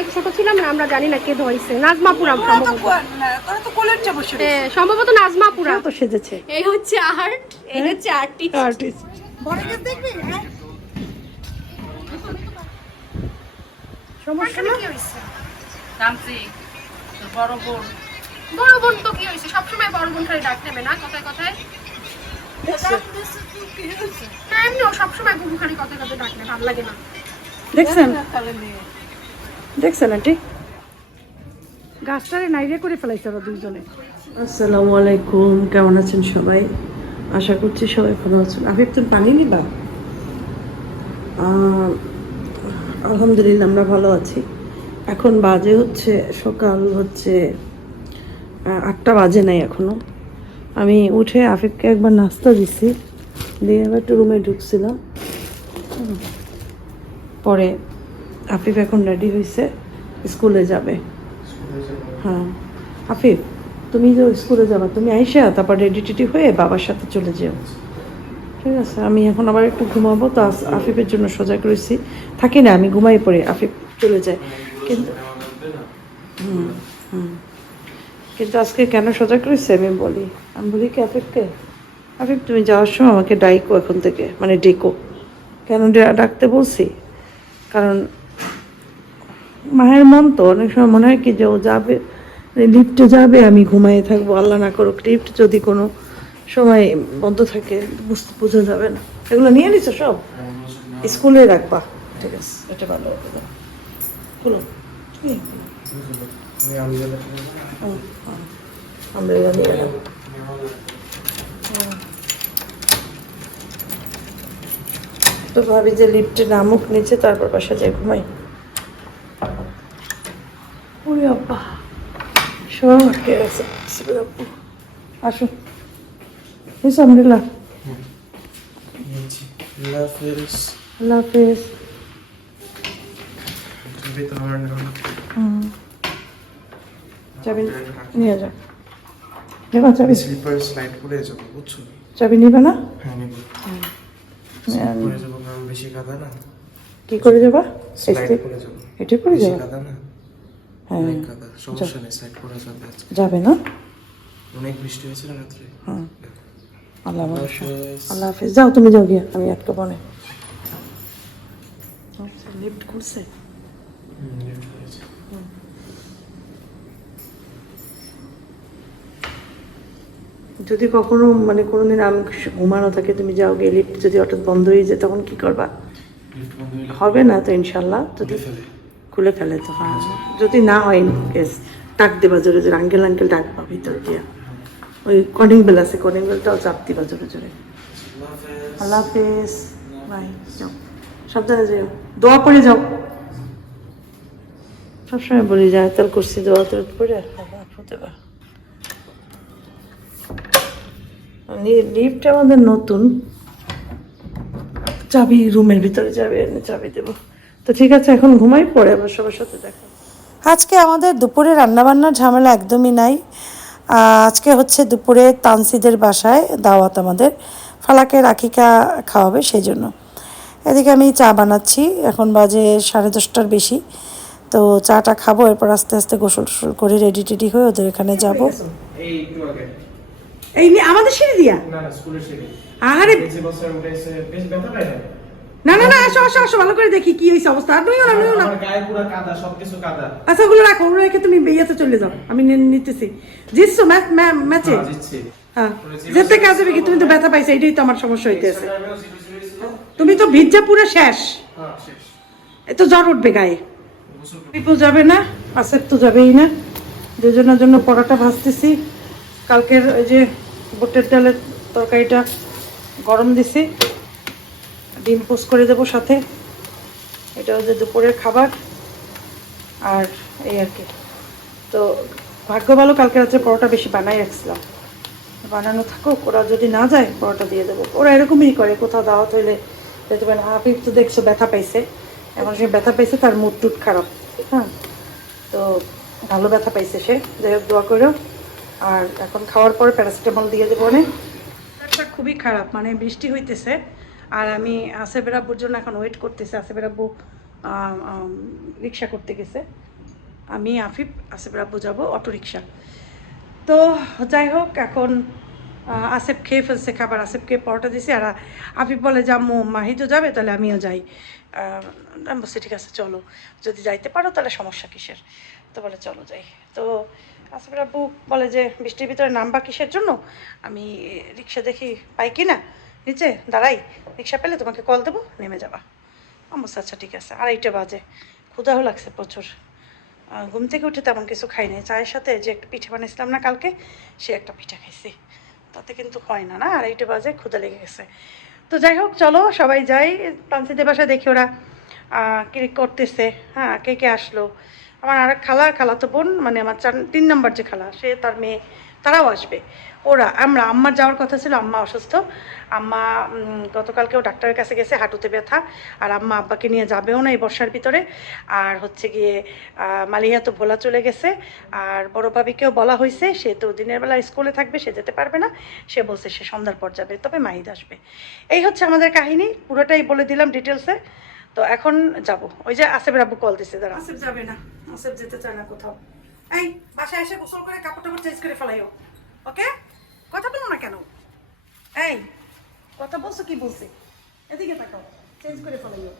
অনেক ছোট ছিলাম না আমরা জানি না কে ধোয়াইছে নাজমাপুরা তোরা তো সম্ভবত। হ্যাঁ, সম্ভবত নাজমাপুরা তো সেজেছে। এই হচ্ছে আর্ট এই হচ্ছে আর্টিস্ট আর্টিস্ট বড় দেখবি? হ্যাঁ। সমস্যা না? নামছি বড় বোন। বড় বোন তো কি হয়েছে? সবসময় বড় বোন খালি ডাক নেবে না কথায় কথায়। হ্যাঁ এমনিও সবসময় খালি কথায় কথায় ডাক নেবে ভালো লাগে না। দেখছেন? দেখছেন আন্টি? গাছটারে নাইরে করে ফেলাইছে ওরা দুইজনে। আসসালামু আলাইকুম, কেমন আছেন সবাই? আশা করছি সবাই ভালো আছেন। আফিফ, তুমি পানি নিবা? আলহামদুলিল্লাহ, আমরা ভালো আছি। এখন বাজে হচ্ছে সকাল হচ্ছে আটটা বাজে নাই এখনও। আমি উঠে আফিফকে একবার নাস্তা দিছি। দিয়ে আবার একটু রুমে ঢুকছিলাম। পরে আফিফ এখন রেডি হয়েছে স্কুলে যাবে। হ্যাঁ। আফিফ, তুমি যে স্কুলে যাবা, তুমি আইসা, তারপর রেডি টেডি হয়ে বাবার সাথে চলে যেও। ঠিক আছে, আমি এখন আবার একটু ঘুমাবো, তো আফিফের জন্য সজাগ করেছি। থাকি না, আমি ঘুমাই পড়ে, আফিফ চলে যায়। কিন্তু হুম হুম। কিন্তু আজকে কেন সজাগ করেছি, আমি বলি আমি বলি কি আফিফকে? আফিফ, তুমি যাওয়ার সময় আমাকে ডাইকো এখন থেকে মানে ডেকো। কেন ডাকতে বলছি? কারণ মায়ের মন তো, অনেক সময় মনে হয় কি যে ও যাবে লিফটে যাবে, আমি ঘুমাইয়ে থাকব, আল্লাহ না করুক লিফট যদি কোনো সময় বন্ধ থাকে বুঝতে বোঝা যাবে না। এগুলো নিয়ে নিছো সব? স্কুলে রাখবা। ঠিক আছে, এটা ভালো হবে আমরা নিয়ে। তো ভাবি যে লিফটে নামুক, নিচে তারপর বাসা যাই ঘুমাই। ওরে আব্বা। সব আটকে গেছে শিবের আসো। এই সামরিলা আল্লাহ হাফেজ। আল্লাহ হাফেজ। চাবি নিয়ে যা। নেবা চাবি। স্লিপার স্লাইড করে যাব বুঝছ? চাবি নিবে না? হ্যাঁ নিব। করে যাব কারণ বেশি কাদা না। কি করে যাবা? স্লাইড করে যাব। এটা করে যাবা? কাদা না। সমস্যা নেই স্লাইড করা যাবে যাবে না? অনেক বৃষ্টি হয়েছে রাত্রে? হুম আল্লাহ আল্লাহ হাফেজ। যাও তুমি যাও গিয়া আমি আটকে বনে লিফট খুলছে। যদি কখনো মানে কোনোদিন আমি ঘুমানো থাকে তুমি যাও গিয়ে লিফট যদি হঠাৎ বন্ধ হয়ে যায় তখন কি করবা? হবে না তো ইনশাল্লাহ যদি খুলে ফেলে খুলে তো হ্যাঁ। যদি না হয় কেস ডাক দেবা জোরে জোরে আঙ্কেল আঙ্কেল ডাকবা ভিতর দিয়া। ওই কলিং বেল আছে কলিং বেলটাও চাপ দিবা জোরে জোরে। আল্লাহ যাও। দোয়া পড়ে যাও। সবসময় বলি, যা তেল করছি, দোয়া তোর দেবা লিফট আমাদের নতুন। চাবি রুমের ভিতরে যাবে চাবি দেবো। তো ঠিক আছে এখন ঘুমাই পরে আবার সবার সাথে দেখা আজকে আমাদের দুপুরে রান্নাবান্নার ঝামেলা একদমই নাই। আজকে হচ্ছে দুপুরে তানসিদের বাসায় দাওয়াত আমাদের। ফালাকে রাখিকা খাওয়াবে সেই জন্য। এদিকে আমি চা বানাচ্ছি এখন বাজে সাড়ে দশটার বেশি। তো চাটা খাব এরপর আস্তে আস্তে গোসল টোসল করে রেডি টেডি হয়ে ওদের এখানে যাব। এই আমাদের সিঁড়ি দিয়া? না না স্কুলের থেকে আরে না না না আসো আসো আসো ভালো করে দেখি কি হয়েছে অবস্থা। আর নইও না নইও না। গায়ে পুরো কাদা সবকিছু কাদা। আচ্ছা ওগুলো রাখো ওগুলো রেখে তুমি ইয়েতে চলে যাও। আমি নিতেছি। জিতছো ম্যাচ ম্যাচে? হ্যাঁ, হ্যাঁ। যেতে কাজে কি? তুমি তো ব্যথা পাইছো এটাই তো আমার সমস্যা হইতেছে। তুমি তো ভিজা পুরো শেষ। তো জ্বর উঠবে গায়ে। পিপল যাবে না আসের তো যাবেই না। দুজনের জন্য পরোটা ভাজতেছি। কালকের ওই যে বুটের ডালের তরকারিটা গরম দিছি। ডিম পোস্ট করে দেবো সাথে। এটা হচ্ছে দুপুরের খাবার। আর এই আর কি। তো ভাগ্য ভালো, কালকে রাত্রে পরোটা বেশি বানাই রাখছিলাম। বানানো থাকুক, ওরা যদি না যায়, পরোটা দিয়ে দেবো। ওরা এরকমই করে, কোথাও দাওয়াত হইলে যেতে পারে হাফিফ তো দেখছ, ব্যথা পাইছে। এমন সে ব্যথা পাইছে, তার মুড টুট খারাপ হ্যাঁ। তো ভালো ব্যথা পাইছে সে। যাই হোক, দোয়া করো আর এখন খাওয়ার পরে প্যারাসিটামল দিয়ে দেবো অনেক। খুবই খারাপ মানে বৃষ্টি হইতেছে। আর আমি আসেফের আব্বুর জন্য এখন ওয়েট করতেছি। আসেফের আব্বু রিক্সা করতে গেছে। আমি, আফিফ আসিফ আব্বু যাব অটোরিকশা। তো যাই হোক, এখন আসেফ খেয়ে ফেলছে খাবার। আসিফকে পরোটা দিছি আর আফিফ বলে যে আম্মু মাহিদও যাবে তাহলে আমিও যাই। আমি বলছি, ঠিক আছে, চলো। যদি যাইতে পারো তাহলে সমস্যা কিসের? তো বলে, চলো যাই। তো আসিফ রাব্বু বলে যে, বৃষ্টির ভিতরে নামবা কিসের জন্য? আমি, রিক্সা দেখি পাই কি না নিচে, দাঁড়াই। রিক্সা পেলে তোমাকে কল দেবো, নেমে যাবা। আমি আচ্ছা ঠিক আছে। আড়াইটা বাজে। ক্ষুধাও লাগছে প্রচুর। ঘুম থেকে উঠে তেমন কিছু খাই নাই। চায়ের সাথে যে একটা পিঠে বানিয়েছিলাম না কালকে, সে একটা পিঠা খাইছি। তাতে কিন্তু হয় না না? আড়াইটে বাজে ক্ষুদা লেগে গেছে। তো যাই হোক, চলো, সবাই যাই। তানসিদের বাসায় দেখি ওরা কি করতেছে হ্যাঁ কে কে আসলো। আমার আর এক খালা তো বোন মানে আমার চার, তিন নম্বর যে খালা, সে তার মেয়ে। তারাও আসবে। ওরা, আমরা, আম্মার যাওয়ার কথা ছিল, আম্মা অসুস্থ। আম্মা গতকালকেও ডাক্তারের কাছে গেছে, হাঁটুতে ব্যথা। আর আম্মা আব্বাকে নিয়ে যাবেও না এই বর্ষার ভিতরে। আর হচ্ছে গিয়ে মালিয়া তো ভোলা চলে গেছে। আর বড় ভাবিকেও বলা হয়েছে সে তো দিনের বেলা স্কুলে থাকবে, সে যেতে পারবে না। সে বলছে সে সন্ধ্যার পর যাবে, তবে মাহিদ আসবে। এই হচ্ছে আমাদের কাহিনী, পুরোটাই বলে দিলাম ডিটেলসে তো এখন যাব। ওই যে আসেফের আব্বু কল দিছে দাঁড়া আসেফ যাবে না, আসেফ যেতে চায় না কোথাও। এই, বাসায় এসে গোসল করে কাপড় টাপড় চেঞ্জ করে ফেলাইও, ওকে? কথা বলো না কেন? এই, কথা বলছো কি বলছে? এদিকে তাকাও চেঞ্জ করে ফেলাইও।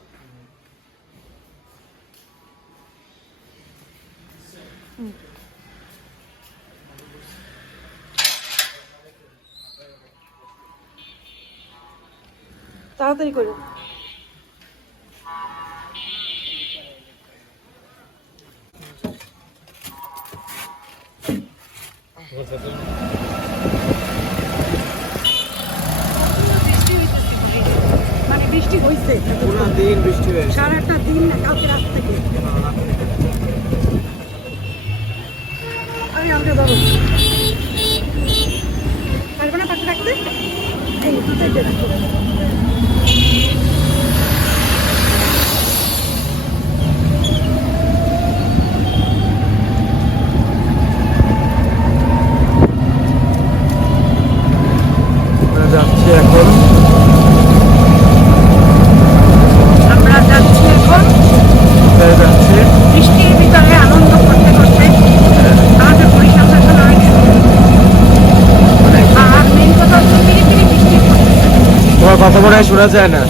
তাড়াতাড়ি করো। মানে বৃষ্টি হয়েছে দিন বৃষ্টি হয়েছে। সারাটা দিন না কালকে রাত থেকে। আমি আমাকে ধরো। পারবে না পাশে রাখতে এই দুটোতে রাখো আমরা যাচ্ছি এখন আমরা যাচ্ছি এখন কোথায় যাচ্ছি বৃষ্টির ভিতরে আনন্দ করতে করতে আমাদের বরিশাল শাসন অনেক সুন্দর। আর মেন কথা হচ্ছে ধীরে ধীরে বৃষ্টি পড়তেছে। তোমার কথা মনে হয় শোনা যায় না।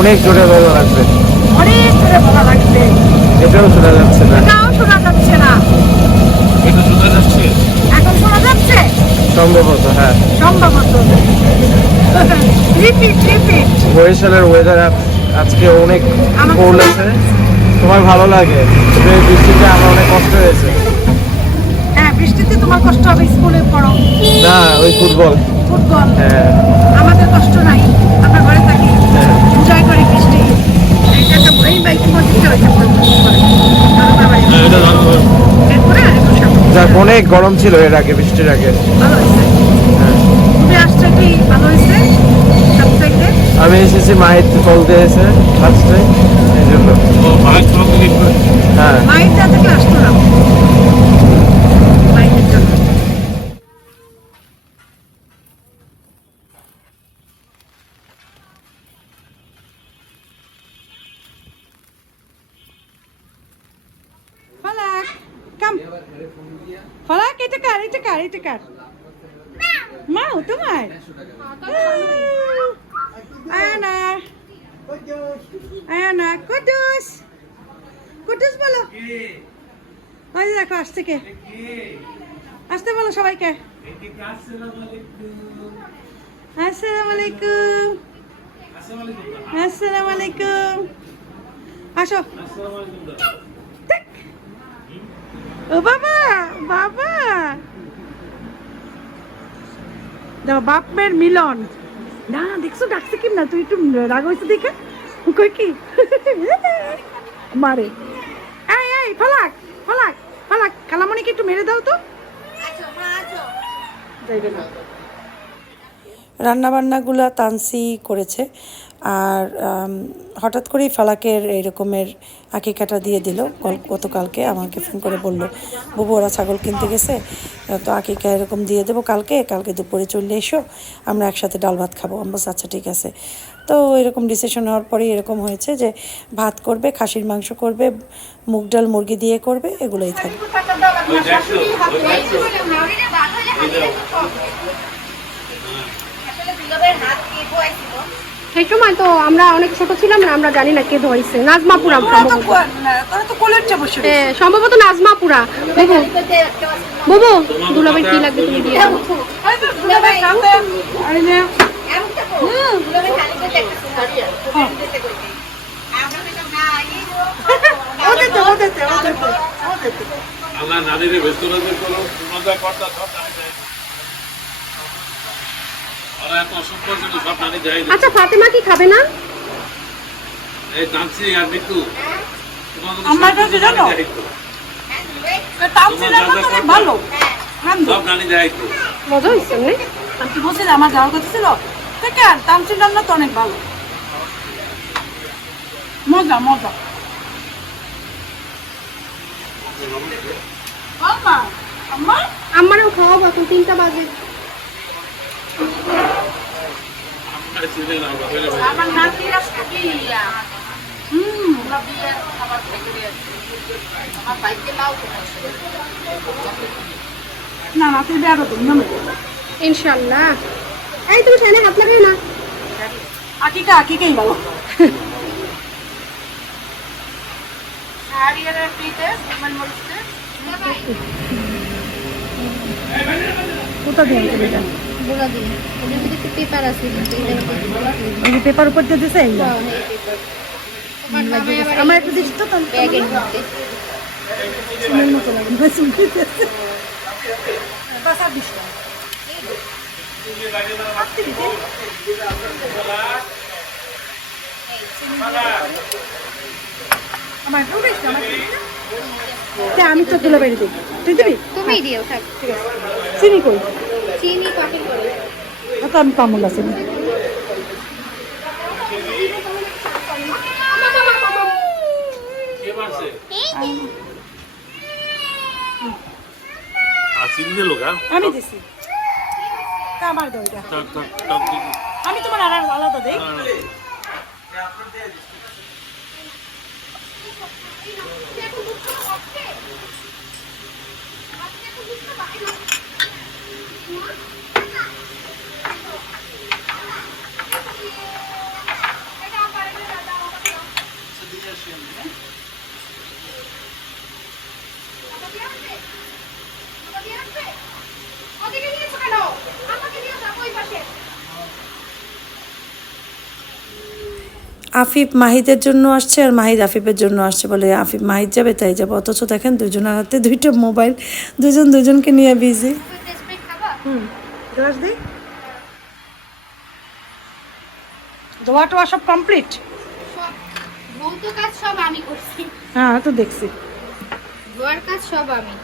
অনেক জোরে বলা লাগবে। অনেক জোরে বলা লাগছে এটাও শোনা যাচ্ছে না। এটাও শোনা যাচ্ছে না। এটা শোনা যাচ্ছে? এখন শোনা যাচ্ছে? সম্ভবত হ্যাঁ। সম্ভবত। রিপিট রিপিট বরিশালের ওয়েদার আজকে অনেক আমার কোল্ড আছে। তোমার ভালো লাগে? এই বৃষ্টিতে আমার অনেক কষ্ট হয়েছে। হ্যাঁ বৃষ্টিতে তোমার কষ্ট হবে স্কুলে পড়ো। না ওই ফুটবল হ্যাঁ আমাদের কষ্ট নাই আমরা ঘরে থাকি হ্যাঁ। এনজয় করি বৃষ্টি। এই যে একটা এই মধ্যে। যাক অনেক গরম ছিল এর আগে বৃষ্টির আগে। ভালো হয়েছে। তুমি আসছে কি? ভালো হয়েছে? সব থেকে? আমি এসেছি মাহিত কল দিয়েছে ফার্স্টে এই জন্য। হ্যাঁ। কার? কার মাও তোমার? আয়ানা আয়ানা কুদুস কুদুস বলো। ওই দেখো আসছে কে? আসতে বলো সবাইকে। আসসালামু আলাইকুম। আসসালামু আলাইকুম। আসো। ও বাবা বাবা। বাপ মেয়ের মিলন। না দেখছ, ডাকছে কি না? তুই একটু রাগ হয়েছে দেখে? কই কি? মারে। এই এই, ফলাক ফলাক ফলাক, কালামণিকে একটু মেরে দাও তো। রান্নাবান্নাগুলো তানসি করেছে। আর হঠাৎ করেই ফালাকের এরকমের আকিকাটা দিয়ে দিল। গতকালকে আমাকে ফোন করে বলল, বুবু, ওরা ছাগল কিনতে গেছে, তো আকিকা এরকম দিয়ে দেবো কালকে কালকে দুপুরে চলে এসো, আমরা একসাথে ডাল ভাত খাব। আমি আচ্ছা ঠিক আছে। তো এরকম ডিসিশন হওয়ার পরেই এরকম হয়েছে যে, ভাত করবে, খাসির মাংস করবে, মুগ ডাল মুরগি দিয়ে করবে, এগুলোই থাকবে সেই সময় তো আমরা অনেক ছোট ছিলাম না আমরা জানি না কে ধোয়াইছে নাজমাপুরা সম্ভবত। হ্যাঁ, সম্ভবত নাজমাপুরা। বুবু। বুবু দুলাভাই কি লাগবে তুমি দিয়ে? দাও এই তো দুলাভাই হাতে, এই আচ্ছা ফাতেমা কি খাবে না? আমার কাছে জানো? ভালো। মজা হয়েছে আমি কি বলছি আমার যাওয়ার কথা ছিল। দেখেন তামসিল রান্না তো অনেক ভালো। মজা মজা। আম্মা। আম্মা আমারও খাওয়াবো এখন তিনটা বাজে। আমরা ছেলে না। আমার না বেড়ো না ইনশাল্লাহ। এই তুমি ঠেনে হাত লাগাই না। আকিকা আকিকাই ভালো কোথা দিয়ে মধ্যে একটু পেপার আছে এই যে পেপার উপর দিয়ে দিছে? আমার একটু দিস তো। আমার আমার আমি তো তুলে বেরিয়ে দিই। তুই দিবি? তুমিই দিও থাক। চিনি কই? চিনি করে? তো আমি কামুল আছে আমি দিছি। আমার এটা। আমি তোমার আর আলাদা দেই না, না। ওদিকে নিয়েছো কেন আমাকে নিয়ে যাব ওই পাশে আফিফ মাহিদের জন্য আসছে আর মাহিদ আফিফের জন্য আসছে বলে আফিফ মাহিদ যাবে, তাই যাবে। অথচ দেখেন দুজনের হাতে দুইটা মোবাইল দুজন দুজনকে নিয়ে বিজি গ্লাস দিই দোয়া টোয়া সব কমপ্লিট কাজ সব আমি করছি। হ্যাঁ তো দেখছি। ধোয়ার কাজ সব আমি।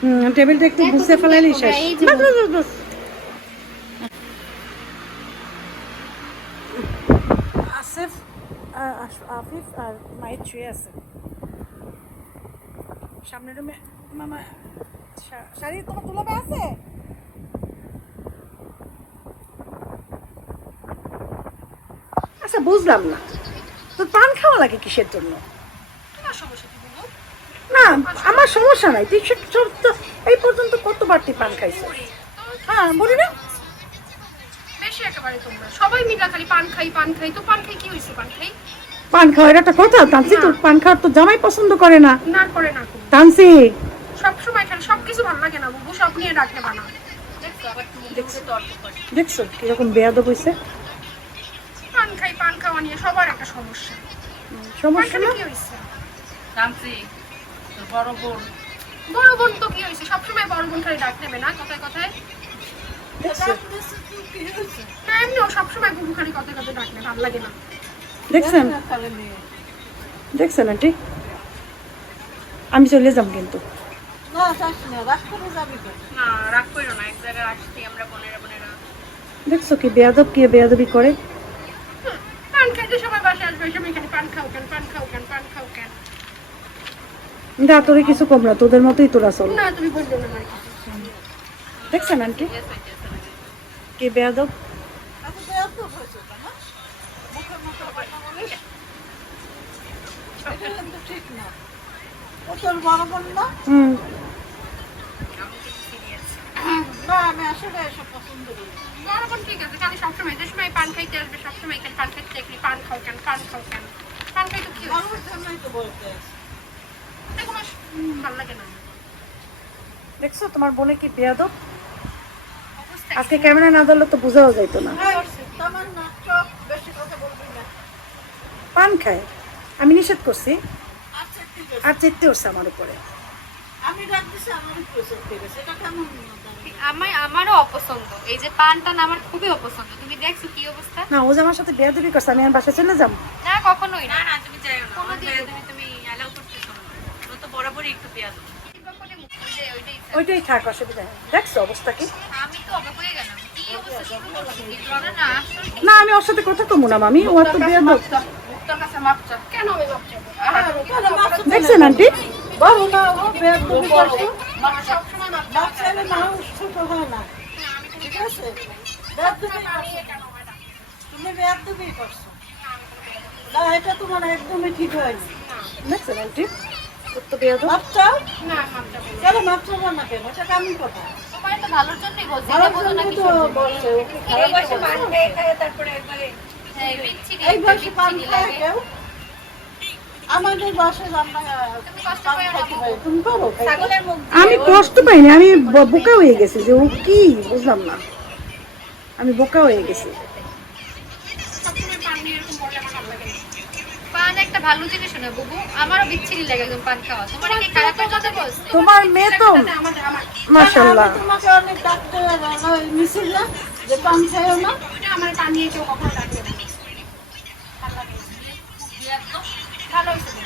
হুম টেবিলটা একটু দেখো গুছিয়ে তুমি ফেলাইলি দেখো, শেষ। এই যে বাস, বাস, বাস, বাস। আসিফ আফিফ আর মায়ের শুয়ে আছে। সামনের রুমে মামা শাড়ি তোমার দুলাবে আছে আচ্ছা বুঝলাম না। তোর পান খাওয়া লাগে কিসের জন্য? না আমার সমস্যা নাই। তুই তো এই পর্যন্ত কতবার তুই পান খাইছো হ্যাঁ বলি না। বেশি একেবারে তোমরা। সবাই মিলা খালি পান খাই পান খাই। তো পান খাই কি হয়েছে পান খাই? পান খাওয়ার একটা কথা তানসি তোর পান খাওয়ার তো জামাই পছন্দ করে না। না করে না করো। তানসি। সব খালি সব কিছু ভালো লাগে না বুবু সব নিয়ে বানা। দেখছ? কীরকম বেয়াদব হইছে পান খাই পান খাওয়া নিয়ে সবার একটা সমস্যা। সমস্যা কি হয়েছে? তোর বড় বোন। বড় বোন তো কি হয়েছে? সবসময় বড় বোন খালি ডাক নেবে না কথায় কথায়। এমনিও সবসময় খালি কথায় কথায় ডাক ভালো লাগে না। দেখছেন? দেখছেন আন্টি? আমি চলে যাব কিন্তু। না রাগ করো না এক জায়গায় আসছি আমরা বোনেরা বোনেরা। দেখছ কি বেয়াদব কি বেয়াদবি করে পান খাইতে সবাই বাসায় আসবে ওই সময় এখানে পান খাও কেন পান খাও কেন পান খাও কেন। না তোরে কিছু কম না তোদের মতোই তোরা চল। না তুমি বলল না আমার দেখছেন আন্টি? কি বেয়াদব। ঠিক আছে খালি সবসময় যে সময় পান খাইতে আসবে সবসময় এখানে পান খাইতে পান খাও কেন পান খাও কেন। পান তো কি হয়? জন্যই তো বলতে। আসি। ভালো লাগে না। দেখছ তোমার বোনে কি বেয়াদব? আজকে ক্যামেরা না ধরলে তো বোঝাও যাইতো না। না। পান খায়। আমি নিষেধ করছি। আচ্ছা আর চেতে উঠছে আমার উপরে। আমার আমার আমারও অপছন্দ। এই যে পান টান আমার খুবই অপছন্দ। তুমি দেখছ কি অবস্থা? না ও যে আমার সাথে বেয়াদবি করছে আমি আর বাসায় চলে যাব? কখনোই না। না তুমি যাও না। তুমি তুমি অ্যালাউ করতেছো না। ও তো বরাবরই একটু পেয়াদ ওইটাই থাক অসুবিধা নেই। দেখছ অবস্থা কি? আমি তো অবাক হয়ে গেলাম। কি অবস্থা? না না আসলে না আমি ওর সাথে কথা কমু না মামি। ও তো চাবো? দেখছেন আন্টি? বড়। না। ও বেদ তুমি হয় বেদ তুমি করছ না এটা তোমার একদমই ঠিক হয়নি দেখছেন আন্টি তো না কেন না কেন? এটা কেমন কথা? তো ভালোর জন্যই বলছি তো বলছে খারাপ পান খেয়ে খেয়ে তারপরে একবারে হ্যাঁ এই পান খায় কেউ? আমি কষ্ট পাইনি আমি বোকা হয়ে গেছি যে ও কি বুঝলাম না। আমি বোকা হয়ে গেছি সবসময় পান নিয়ে এরকম বললে আমার ভালো লাগে না। একটা ভালো জিনিস না বুবু। আমারও বিচ্ছিরি লাগে একদম পান খাওয়া। তোমার কি খারাপের কথা বলছো? তোমার মেয়ে তো আমি তোমাকে অনেক ডাকতে মিছিল না যে পান খাইও না। আমার পান নিয়ে কেউ কখনো ভালো হয়েছে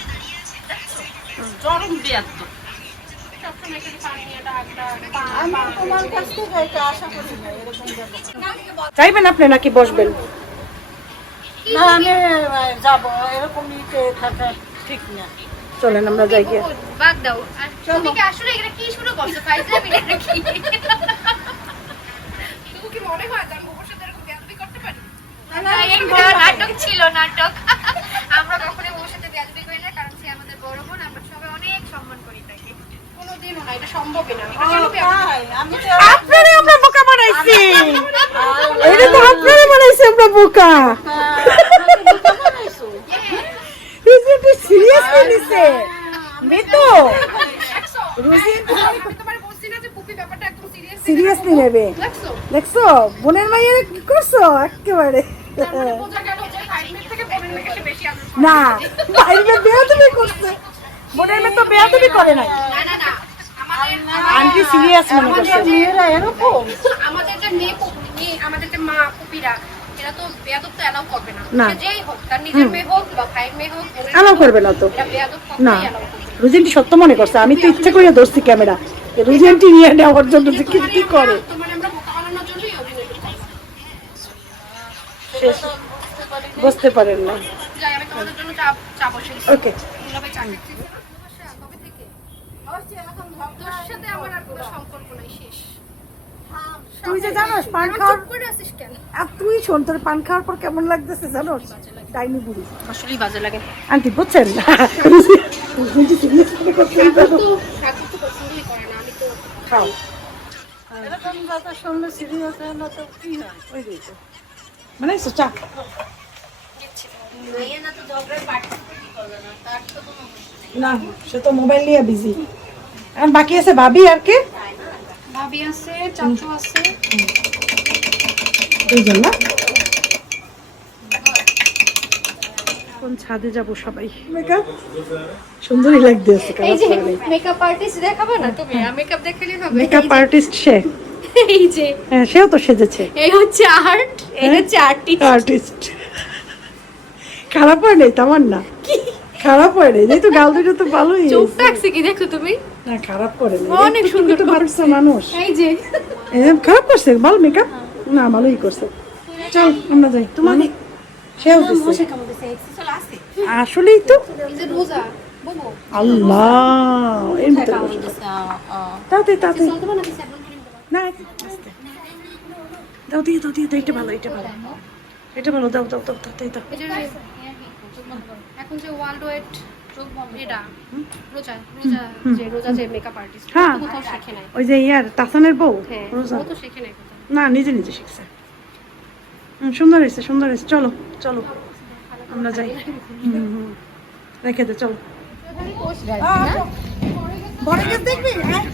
চরম চাইবেন আপনি নাকি বসবেন? না আমি যাব এরকম থাকা ঠিক না। চলেন আমরা যাই গিয়ে। বাদ দাও। আর তুমি কি আসলে এখানে কি শুরু করছ ফাইজলামি নাকি? শুধু কি মনে হয় আমি ওর সাথে এরকম বেয়াদবি করতে পারি? না, একটা নাটক ছিল নাটক। আমরা কখনো ওর সাথে বেয়াদবি করি না কারণ সে আমাদের বড় বোন আমরা সবাই অনেক সম্মান করি তাকে। কোনোদিনও না এটা সম্ভবই না? আমি তো বানাইছি। এটা তো আপনারে বানাইছি আমরা বোকা। সিরিয়াসলি নিছে। সিরিয়াসলি নেবে। দেখছ বোনের মাইয়ের কি করছ? একেবারে। করে। না বাইরে বেয়াদবি করছে। বোনের মেয়ে তো বেয়াদবি করে না না না না আমাদের আন্টি সিরিয়াস মনে করছে। আমাদের মেয়েরা এরকম? আমাদের যে মেয়ে আমাদের যে মা পুপিরা এরা তো বেয়াদব তো এলাও করবে না। যেই হোক তার নিজের মেয়ে হোক বা ভাইয়ের মেয়ে হোক করবে না তো। না। রুজিনটি সত্য মনে করছে। আমি তো ইচ্ছে করে ধরছি ক্যামেরা। রুজিনটি নিয়ে নেওয়ার জন্য যে কি কি করে? শেষ। বুঝতে পারেন না। ওকে দুলাভাই চা খাচ্ছি কবে থেকে তোর সাথে আমার আর কোনো সম্পর্ক নাই শেষ তুই যে জানোস পান খাওয়ার আর তুই শোন তোর পান খাওয়ার পর কেমন লাগতেছে জানোস? ডাইনি বুড়ি। আসলেই বাজে লাগে। আন্টি বুঝছেন? খাও। মানে চা না সে তো মোবাইল নিয়ে বিজি আর বাকি আছে ভাবি আর কে? ভাবি আছে চাচু আছে। দুইজন? না কোন ছাদে যাব সবাই? মেকআপ সুন্দরই লাগতেছে এই যে মেকআপ আর্টিস্ট দেখাবে না তুমি? মেকআপ দেখালে হবে। মেকআপ আর্টিস্ট সে। এই যে। হ্যাঁ সেও তো সেজেছে। এই হচ্ছে আর্ট এই হচ্ছে আর্টিস্ট আর্টিস্ট খারাপ হয় নাই তেমন না খারাপ হয় নাই যেহেতু গাল দুটো তো ভালোই চোখ টাকছে কি দেখো তুমি? না খারাপ করে অনেক সুন্দর পারছে মানুষ এই যে খারাপ করছে বল মেকআপ না ভালোই করছে চল আমরা যাই তোমাকে সেও দিচ্ছে আসলেই তো আল্লাহ এর ভিতরে তোমার দেবো না দাও দিয়ে দাও দিয়ে দাও এটা ভালো এটা ভালো এটা ভালো দাও দাও দাও দাও এই যে এখন যে ওয়ার্ল্ড ওয়েট এটা। রোজা রোজা যে রোজা যে মেকআপ আর্টিস্ট হ্যাঁ। কোথাও শিখে নাই। ওই যে ইয়ার তাসানের বউ হ্যাঁ রোজা। শিখে না নিজে নিজে শিখছে। হুম, সুন্দর হয়েছে সুন্দর হয়েছে। চলো চলো। আমরা যাই। হুম, হুম। রেখে দে চলো। দেখবি? হ্যাঁ।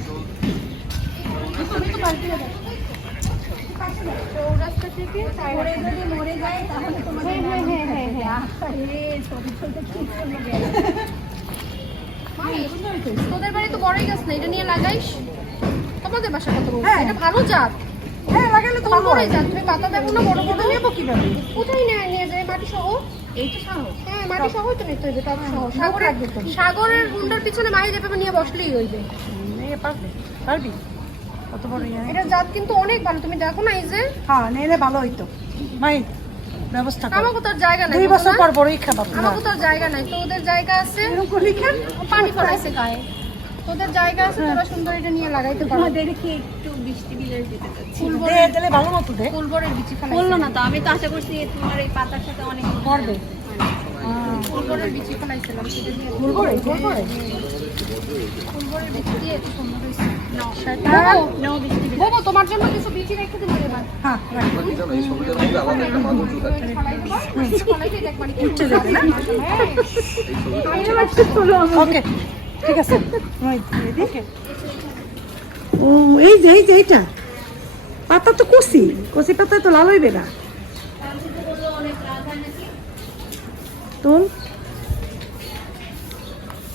চৌরাস্তা থেকে মরে যদি মরে যায় তাহলে তোমার হ্যাঁ হ্যাঁ হ্যাঁ হ্যাঁ তোদের বাড়ি তো বড়ই গাছ না এটা নিয়ে লাগাইস? তোমাদের বাসা কত বড়? এটা ভালো জাত। হ্যাঁ লাগালে তো বড়ই জাত। তুমি পাতা দেবো না বড় বড় নেব কীভাবে কোথায় নিয়ে নিয়ে যায়? মাটি সহ? হ্যাঁ মাটি সহ। তো নিতে সহ। সাগরের হুন্ডার পিছনে মাহি দেবে নিয়ে বসলেই হইবে। পারবে পারবি? কত বড় ইয়া? এটা জাত কিন্তু অনেক ভালো তুমি দেখো না এই যে। হ্যাঁ নিলে ভালো হইতো। ভাই ব্যবস্থা কর। আমাকে জায়গা নাই দুই বছর পর বড়ই খাবার তো আর জায়গা নাই তো ওদের জায়গা আছে। এরকম কেন পানি ফলাইছে গায়ে। তোদের জায়গা আছে তোরা সুন্দর এটা নিয়ে লাগাইতে পারো। দে দিলে ভালো মতো দে। ফুলবরের বিচি ফেলাইছে। বলল না তো আমি তো আশা করছি তোমার এই পাতার সাথে অনেক করবে ফুলবরের বিচি ফেলাইছিলাম সেটা দিয়ে ভুল করে ফুলবরের বিচি দিয়ে এত সুন্দর হয়েছে। হ্যাঁ, বাবু তোমার জন্য কিছু বিচি রেখে এবার। হ্যাঁ ওকে ঠিক আছে। ও এই যে এই যে এইটা। পাতা তো কষি। কষি পাতা তো লাল হইবে না। তোল।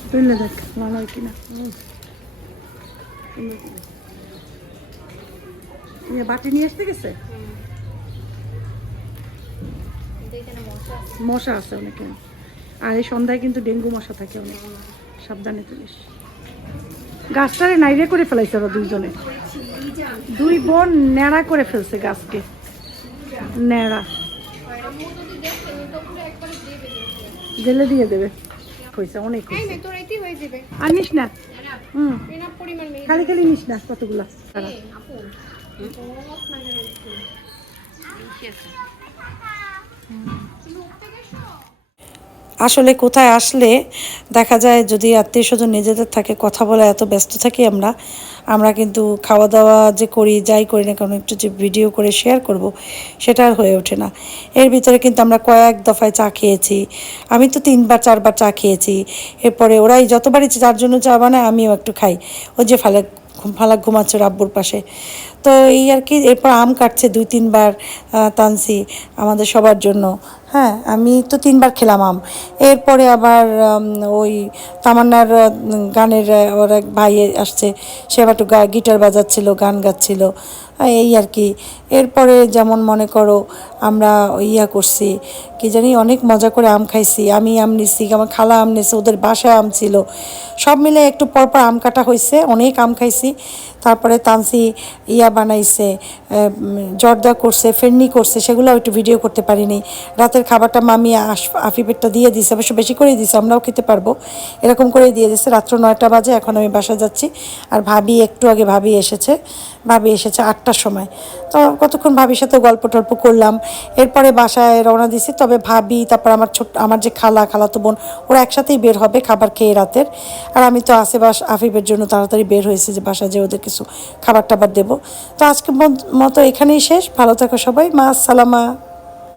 তুললে দেখ লাল হয় কিনা হুম। সুন্দর করে। এই যে বাটি নিয়ে আসতে গেছে? মশা আছে অনেকে। আর এই সন্ধ্যায় কিন্তু ডেঙ্গু মশা থাকে অনেক। সাবধানে তুলিস। গাছটারে নাইরে করে ফেলাইছে ওরা দুইজনে। দুই বোন ন্যাড়া করে ফেলছে গাছকে। ন্যাড়া। জেলে দিয়ে দেবে। হয়েছে অনেক হয়েছে। তোর এটি হয়ে যাবে। আর নিস না। হুম খালি খালি নিস না কতগুলা? আসলে কোথায় আসলে দেখা যায় যদি আত্মীয় স্বজন নিজেদের থাকে, কথা বলে এত ব্যস্ত থাকি আমরা আমরা কিন্তু খাওয়া দাওয়া যে করি, যাই করি না কারণ একটু যে ভিডিও করে শেয়ার করব, সেটা আর হয়ে ওঠে না। এর ভিতরে কিন্তু আমরা কয়েক দফায় চা খেয়েছি, আমি তো তিনবার, চারবার চা খেয়েছি। এরপরে ওরাই যতবারই যার জন্য চা বানায়, আমিও একটু খাই। ও যে ফালে ফালাক ঘুমাচ্ছে রাব্বুর পাশে। তো এই আর কি, এরপর আম কাটছে দুই, তিনবার তানসি আমাদের সবার জন্য। হ্যাঁ আমি তো তিনবার খেলাম আম। এরপরে আবার ওই তামান্নার গানের ওর এক ভাই আসছে, সে আবার একটু গিটার বাজাচ্ছিল, গান গাচ্ছিল। এই আর কি এরপরে যেমন মনে করো আমরা ইয়া করছি, কি জানি, অনেক মজা করে আম খাইছি। আমি আম নিছি, আমার খালা আম নিছে, ওদের বাসায় আম ছিল। সব মিলে একটু পরপর আম কাটা হয়েছে অনেক আম খাইছি। তারপরে তানসি ইয়া বানাইছে জর্দা করছে, ফেরনি করছে, সেগুলো একটু ভিডিও করতে পারিনি। রাতের খাবারটা মামি আফিফেরটা দিয়ে দিছে, অবশ্য বেশি করেই দিছে, আমরাও খেতে পারব। এরকম করেই দিয়ে দিছে। রাত্র নয়টা বাজে, এখন আমি বাসা যাচ্ছি। আর ভাবি, একটু আগে ভাবি এসেছে। ভাবি এসেছে আটটার সময়। তো কতক্ষণ ভাবির সাথে গল্প টল্প করলাম, এরপরে বাসায় রওনা দিছি। তবে ভাবি, তারপর আমার ছোট, আমার যে খালা, খালাতো বোন, ওরা একসাথেই বের হবে খাবার খেয়ে রাতের। আর আমি তো আশেপাশ আফিফের জন্য তাড়াতাড়ি বের হয়েছি যে বাসায় যে ওদের কিছু খাবার টাবার দেবো। তো আজকে মতো এখানেই শেষ। ভালো থাকো সবাই। মা আসসালামা